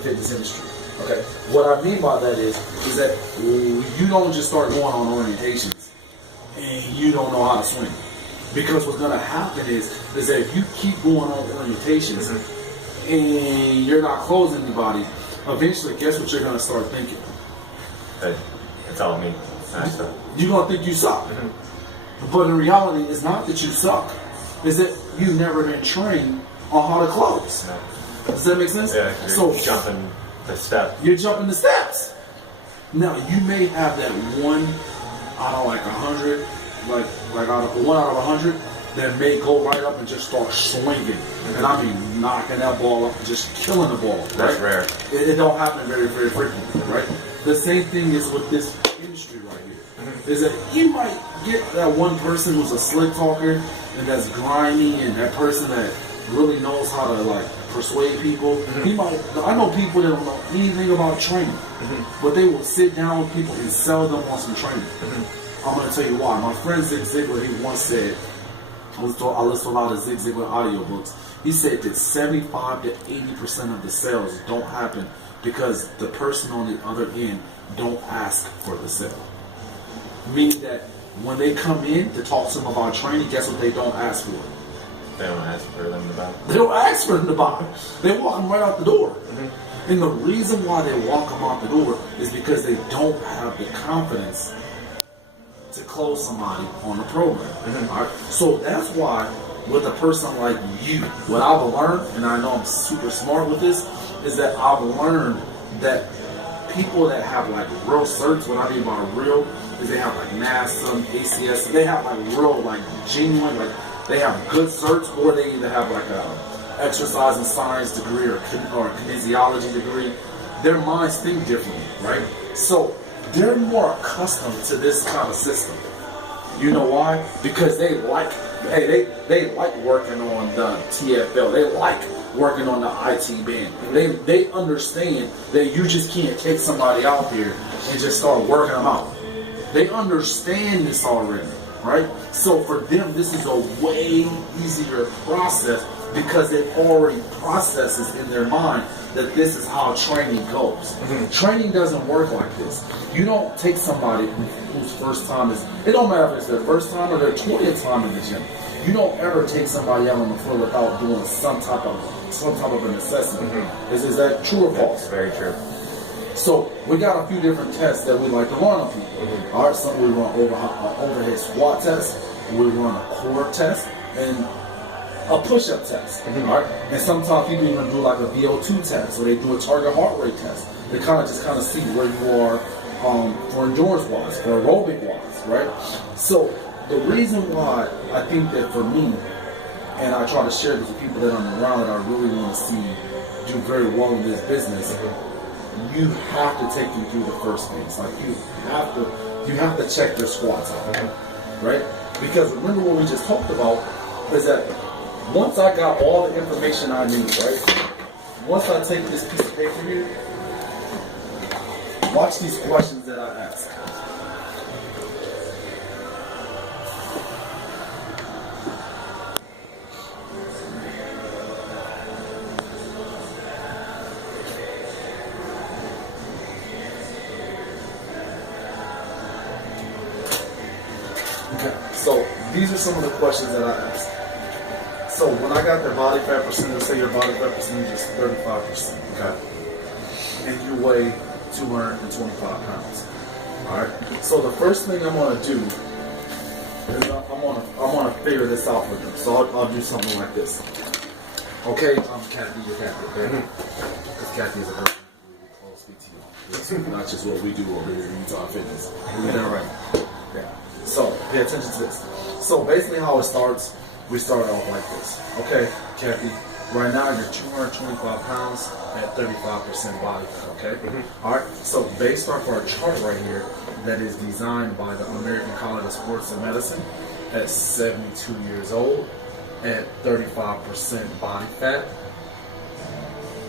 fitness industry. Okay, what I mean by that is that you don't just start going on orientations and you don't know how to swing. Because what's going to happen is that if you keep going on orientations and you're not closing anybody, eventually, guess what you're going to start thinking? It's all me. You're going to think you suck. But in reality, it's not that you suck. It's that you've never been trained on how to close. No. Does that make sense? Yeah, you're jumping the step. You're jumping the steps. Now, you may have that one out of like 100, like one out of 100 that may go right up and just start swinging. And I mean knocking that ball up and just killing the ball. Right? That's rare. It don't happen very, very frequently, right? The same thing is with this industry right here. Is that you might get that one person who's a slick talker and that's grimy and that person that really knows how to like persuade people. He might. I know people that don't know anything about training, but they will sit down with people and sell them on some training. I'm going to tell you why. My friend Zig Ziglar, he once said, I listen to a lot of Zig Ziglar audiobooks. He said that 75 to 80% of the sales don't happen because the person on the other end don't ask for the sale. Meaning that when they come in to talk to them about training, guess what they don't ask for? They don't ask for them to buy. They don't ask for them to buy. They walk them right out the door. And the reason why they walk them out the door is because they don't have the confidence to close somebody on the program. All right? So that's why with a person like you, what I've learned, and I know I'm super smart with this, is that I've learned that people that have like real certs, what I mean by real, is they have like NASA, ACS, they have like real, like genuine, like they have good certs, or they either have like a exercise and science degree or kinesiology degree. Their minds think differently, right? So they're more accustomed to this kind of system. You know why? Because they like, they like working on the TFL. They like working on the IT band. They understand that you just can't take somebody out there and just start working them out. They understand this already, right? So for them, this is a way easier process because it already processes in their mind that this is how training goes. Training doesn't work like this. You don't take somebody whose first time is, it don't matter if it's their first time or their 20th time in the gym. You don't ever take somebody out on the floor without doing some type of an assessment. Is that true or false? That's very true. So we got a few different tests that we like to run on people. All right, some we run overhead squat test, we run a core test, and a push-up test. All right, and sometimes people even do like a VO2 test, so they do a target heart rate test. They kind of see where you are for endurance-wise, for aerobic-wise, right? So the reason why I think that for me, and I try to share this with people that I'm around that I really want to see do very well in this business, you have to take them through the first things. Like you have to check their squats out, right? Because remember what we just talked about is that once I got all the information I need, right? Once I take this piece of paper here, watch these questions that I ask. Okay, so these are some of the questions that I asked. So when I got their body fat percentage, let's say your body fat percentage is 35%, okay? And you weigh 225 pounds. Alright? So the first thing I'm gonna do is I'm gonna figure this out for them. So I'll do something like this. Okay, I'm Kathy, you're Kathy, okay? Because Kathy is a person who really close speak to you. It's not just what we do over here in Utah Fitness. You get that right? Yeah. So pay attention to this. So basically how it starts, we start off like this. Okay, Kathy, right now you're 225 pounds at 35% body fat, okay? Alright, so based off our chart right here that is designed by the American College of Sports and Medicine at 72 years old at 35% body fat,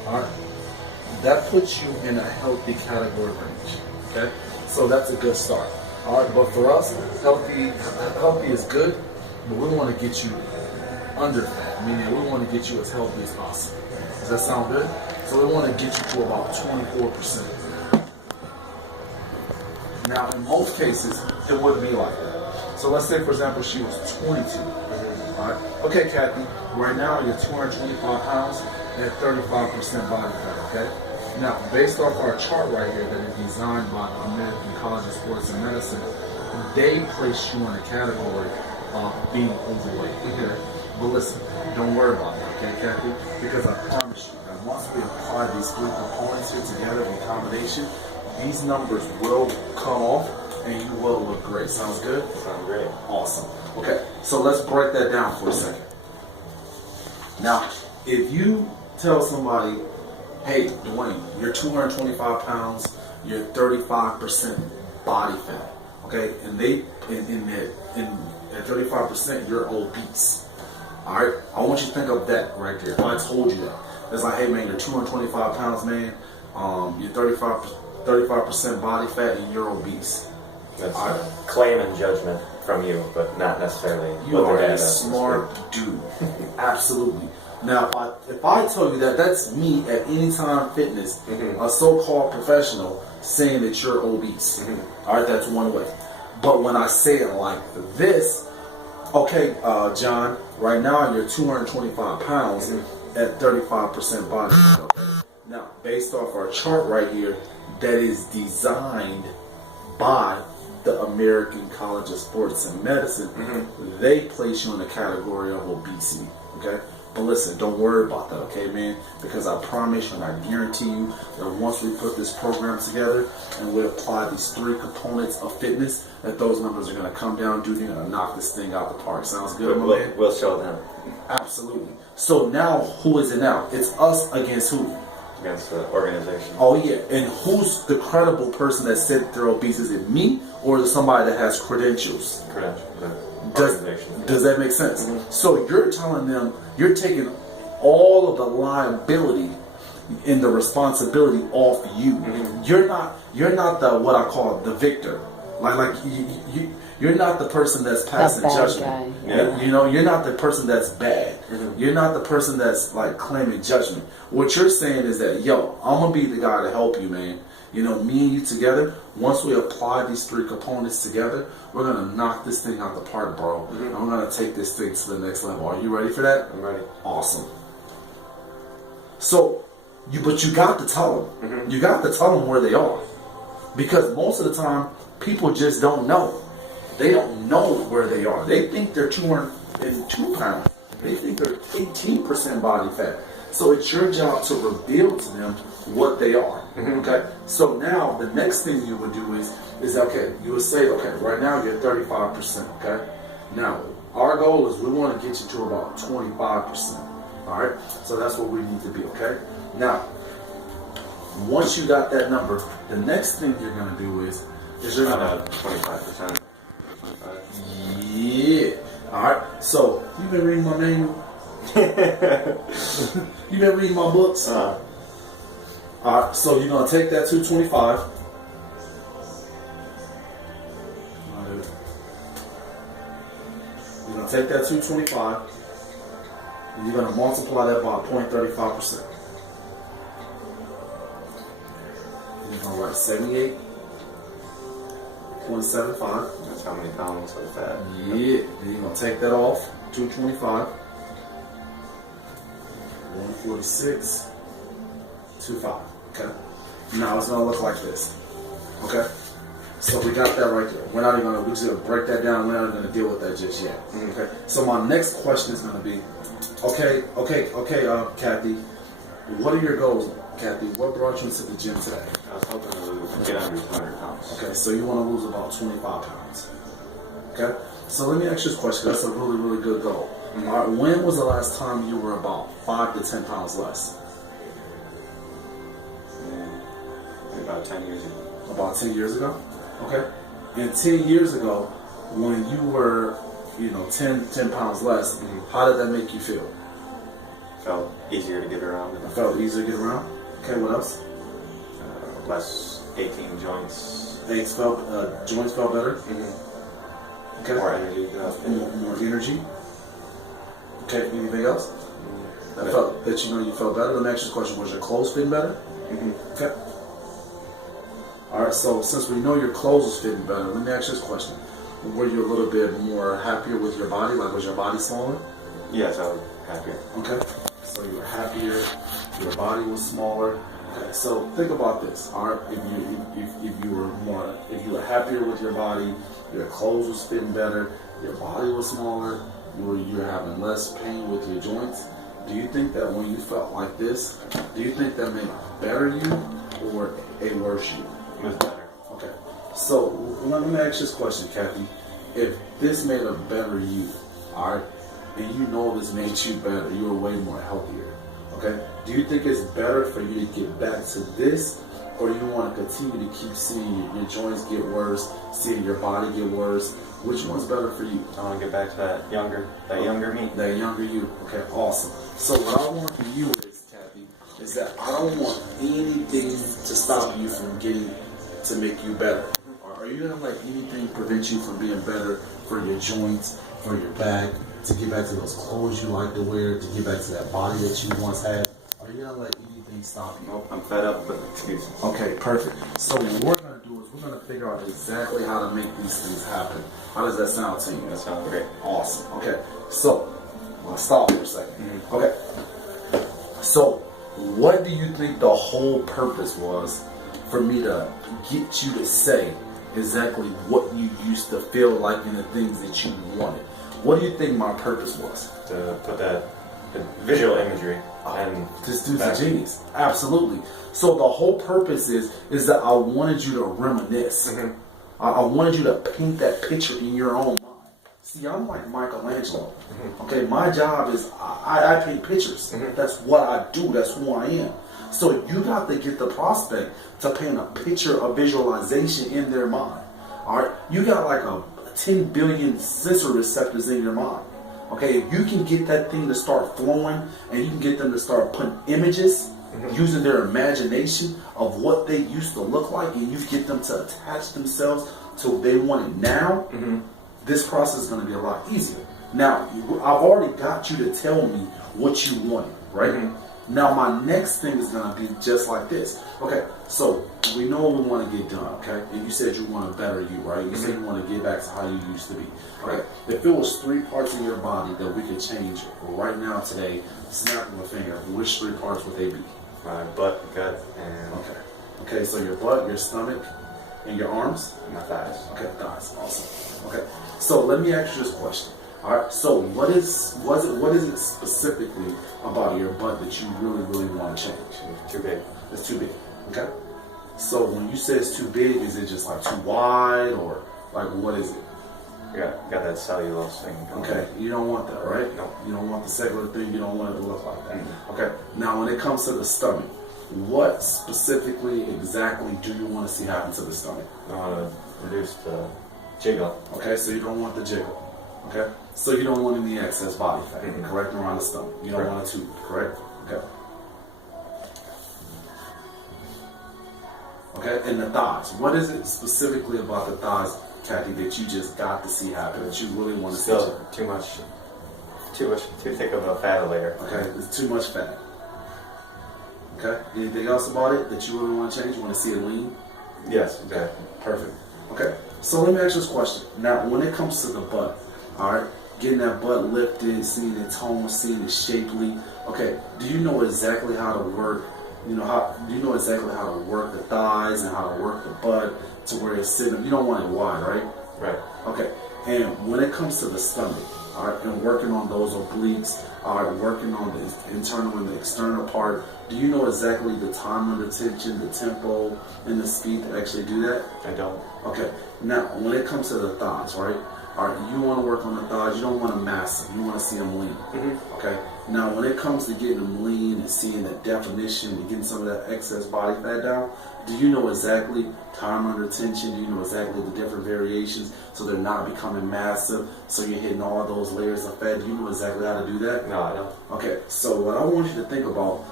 alright, that puts you in a healthy category range, okay? So that's a good start. Alright, but for us, healthy is good, but we want to get you under fat, meaning we want to get you as healthy as possible. Does that sound good? So we want to get you to about 24%. Now, in most cases, it wouldn't be like that. So let's say, for example, she was 22. All right. Okay, Kathy, right now you're 225 pounds and 35% body fat, okay? Now, based off our chart right here that is designed by the American College of Sports and Medicine, they place you in a category of being overweight, okay? But listen, don't worry about that, okay, Kathy? Because I promise you that once we apply these three components here together in combination, these numbers will come off and you will look great. Sounds good? Sounds great. Awesome. Okay, so let's break that down for a second. Now, if you tell somebody, hey, Dwayne, you're 225 pounds, you're 35% body fat, okay, and at 35% you're obese. All right, I want you to think of that right there. If I told you that, it's like, hey man, you're 225 pounds, man, you're 35% body fat, and you're obese. That's claim and judgment from you, but not necessarily. You are a smart dude. Absolutely. Now, if I tell you that, that's me at Anytime Fitness, a so-called professional, saying that you're obese. All right, that's one way. But when I say it like this, okay, John, right now you're 225 pounds at 35% body fat. Okay? Now, based off our chart right here, that is designed by the American College of Sports and Medicine, they place you in the category of obesity, okay? But listen, don't worry about that, okay, man? Because I promise you and I guarantee you that once we put this program together and we apply these three components of fitness, that those numbers are going to come down, dude. You're going to knock this thing out the park. Sounds good, my man? We'll show them. Absolutely. So now, who is it now? It's us against who? Against the organization. Oh yeah, and who's the credible person that said they're obese? Is it me or is it somebody that has credentials? Does that make sense? So you're telling them, you're taking all of the liability and the responsibility off you. You're not the what I call the victor. You're not the person that's passing judgment. You know, you're not the person that's bad. You're not the person that's like claiming judgment. What you're saying is that, yo, I'm gonna be the guy to help you, man. You know, me and you together, once we apply these three components together, we're gonna knock this thing out the park, bro. And we're gonna take this thing to the next level. Are you ready for that? I'm ready. Awesome. So, but you got to tell them. You got to tell them where they are. Because most of the time, people just don't know. They don't know where they are. They think they're 202 pounds. They think they're 18% body fat. So it's your job to reveal to them what they are. Okay? So now the next thing you would do is okay, you would say, okay, right now you're 35%. Okay? Now, our goal is we want to get you to about 25%. Alright? So that's what we need to be, okay? Now, once you got that number, the next thing you're going to do is you're going to 25%. Yeah. Alright, so you've been reading my manual? You've been reading my books? Alright, so you're going to take that 225. You're going to take that 225 and you're going to multiply that by 0.35%. You're going to write 78. 0.75. That's how many pounds of fat. Yeah. Then you're going to take that off. 225. 146. 25. Okay. Now it's going to look like this. Okay. So we got that right there. We're not even going to, we're just going to break that down. We're not even going to deal with that just yet. Okay. So my next question is going to be, okay, Kathy, what are your goals? Kathy, what brought you into the gym today? I was hoping to get under 200 pounds. Okay, so you want to lose about 25 pounds. Okay? So let me ask you this question. That's a really, really good goal. All right, when was the last time you were about 5 to 10 pounds less? Maybe about 10 years ago. About 10 years ago? Okay. And 10 years ago, when you were, 10 pounds less, how did that make you feel? Felt easier to get around. It felt easier to get around? Okay, what else? Less aching joints. Joints felt better? Okay. More energy. More energy. Okay, anything else? You felt better. Let me ask you this question: was your clothes fitting better? Okay. All right. So since we know your clothes was fitting better, let me ask you this question: were you a little bit more happier with your body? Like, was your body smaller? Yes, I was happier. Okay. So you were happier. Your body was smaller. Okay. So think about this. All right. If you were happier with your body, your clothes was fitting better, your body was smaller, you were having less pain with your joints. Do you think that when you felt like this, do you think that made a better you or a worse you? It was better. Okay. So let me ask you this question, Kathy. If this made a better you, all right, and you know this made you better, you were way more healthier. Okay. Do you think it's better for you to get back to this, or you want to continue to keep seeing your joints get worse, seeing your body get worse? Which one's better for you? I want to get back to that younger me. That younger you. Okay, awesome. So what I want for you is, Kathy, is that I don't want anything to stop you from getting to make you better. Are you gonna let anything prevent you from being better for your joints, for your back, to get back to those clothes you like to wear, to get back to that body that you once had? Are you gonna let anything stop you? Nope, I'm fed up with excuses. Okay, perfect. So what we're gonna do is we're gonna figure out exactly how to make these things happen. How does that sound to you? That sounds great. Awesome. Okay, so let's stop for a second. Okay. So what do you think the whole purpose was for me to get you to say exactly what you used to feel like and the things that you wanted? What do you think my purpose was? To put the visual imagery and this dude's a genius. Absolutely. So the whole purpose is that I wanted you to reminisce. I wanted you to paint that picture in your own mind. See, I'm like Michelangelo. Okay, my job is I paint pictures. That's what I do. That's who I am. So you got to get the prospect to paint a picture, a visualization in their mind. All right, you got like a 10 billion sensor receptors in your mind. Okay, if you can get that thing to start flowing and you can get them to start putting images, using their imagination of what they used to look like, and you get them to attach themselves to they want it now, this process is going to be a lot easier. Now, I've already got you to tell me what you wanted, right? Now, my next thing is going to be just like this. Okay, so we know what we want to get done, okay? And you said you want to better you, right? You said you want to get back to how you used to be. Okay, if it was 3 parts in your body that we could change right now today, snap of a finger, which 3 parts would they be? My butt, gut, and Okay, so your butt, your stomach, and your arms? my thighs. Okay, thighs. Awesome. Okay, so let me ask you this question. All right, so what is it specifically about your butt that you really want to change? It's too big. It's too big. Okay. So when you say it's too big, is it just like too wide, or like what is it? Got that cellulose thing going. Okay, you don't want that, right? No. You don't want the cellular thing. You don't want it to look like that. Okay. Now, when it comes to the stomach, what specifically, exactly, do you want to see happen to the stomach? I want to reduce the jiggle. Okay, so you don't want the jiggle. Okay, so you don't want any excess body fat, correct, around the stomach. You don't want a tube, correct? Okay. Okay, and the thighs. What is it specifically about the thighs, Kathy, that you just got to see happen, that you really want to see? Still too thick of a fat layer. Okay, it's too much fat. Okay, anything else about it that you really want to change? You want to see it lean? Yes, exactly. Perfect. Okay, so let me ask you this question. Now, when it comes to the butt, all right, getting that butt lifted, seeing it toned, seeing it shapely. Okay, do you know exactly how to work? Do you know exactly how to work the thighs and how to work the butt to where it's sitting? You don't want it wide, right? Right. Okay. And when it comes to the stomach, all right, and working on those obliques, all right, working on the internal and the external part, do you know exactly the time under tension, the tempo, and the speed to actually do that? I don't. Okay. Now, when it comes to the thighs, right? All right, you want to work on the thighs. You don't want to mass them. You want to see them lean. Okay. Now, when it comes to getting them lean and seeing the definition and getting some of that excess body fat down, do you know exactly time under tension? Do you know exactly the different variations so they're not becoming massive? So you're hitting all those layers of fat. Do you know exactly how to do that? No, I don't. Okay. So what I want you to think about,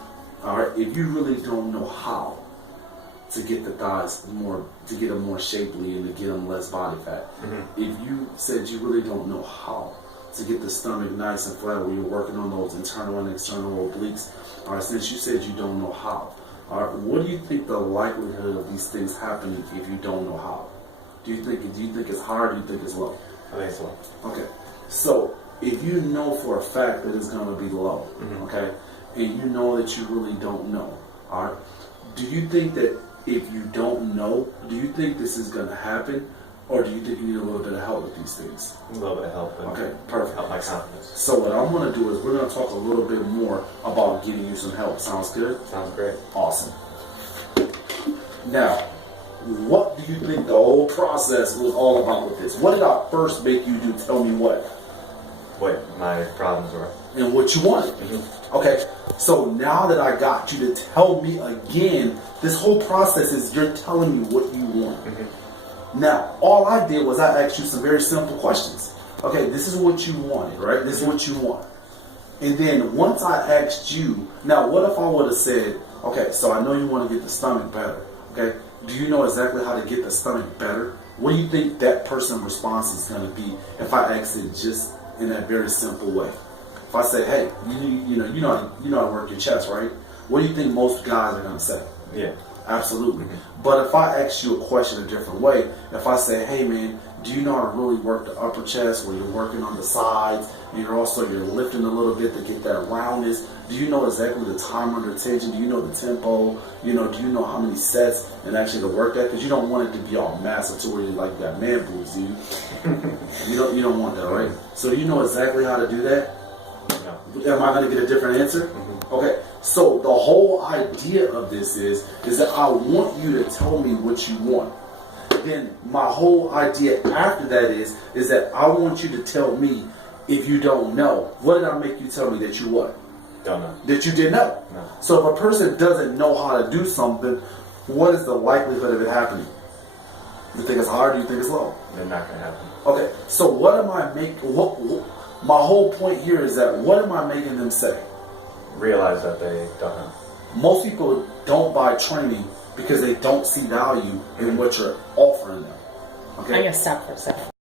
all right, if you really don't know how to get the thighs more, to get them more shapely and to get them less body fat. If you said you really don't know how, to get the stomach nice and flat where you're working on those internal and external obliques. All right, since you said you don't know how, all right, what do you think the likelihood of these things happening if you don't know how? Do you think it's hard? Or do you think it's low? I think it's low. Okay, so if you know for a fact that it's going to be low, okay, and you know that you really don't know, all right, do you think that if you don't know, do you think this is going to happen? Or do you think you need a little bit of help with these things? A little bit of help. Okay, perfect. Help my confidence. So what I'm going to do is we're going to talk a little bit more about getting you some help. Sounds good? Sounds great. Awesome. Now, what do you think the whole process was all about with this? What did I first make you do? Tell me what. What my problems were. And what you wanted. Okay, so now that I got you to tell me again, this whole process is you're telling me what you want. Now, all I did was I asked you some very simple questions. Okay, this is what you wanted, right? This is what you want. And then once I asked you, now what if I would have said, okay, so I know you want to get the stomach better. Okay, do you know exactly how to get the stomach better? What do you think that person's response is going to be if I ask it just in that very simple way? If I say, hey, you know how to work your chest, right? What do you think most guys are going to say? Yeah. Absolutely. But if I ask you a question a different way, if I say, hey man, do you know how to really work the upper chest where you're working on the sides and you're lifting a little bit to get that roundness? Do you know exactly the time under tension? Do you know the tempo? Do you know how many sets and actually to work at? Because you don't want it to be all massive to where you like got man boobs, do you? You don't want that, right? So do you know exactly how to do that? No. Am I going to get a different answer? Okay, so the whole idea of this is that I want you to tell me what you want. Then my whole idea after that is that I want you to tell me if you don't know. What did I make you tell me that you what? Don't know. That you didn't know. No. So if a person doesn't know how to do something, what is the likelihood of it happening? You think it's hard or you think it's low? They're not going to happen. Okay, so what am I making? My whole point here is that what am I making them say? Realize that they don't know. Most people don't buy training because they don't see value in what you're offering them. Okay? I'm going to stop for a second.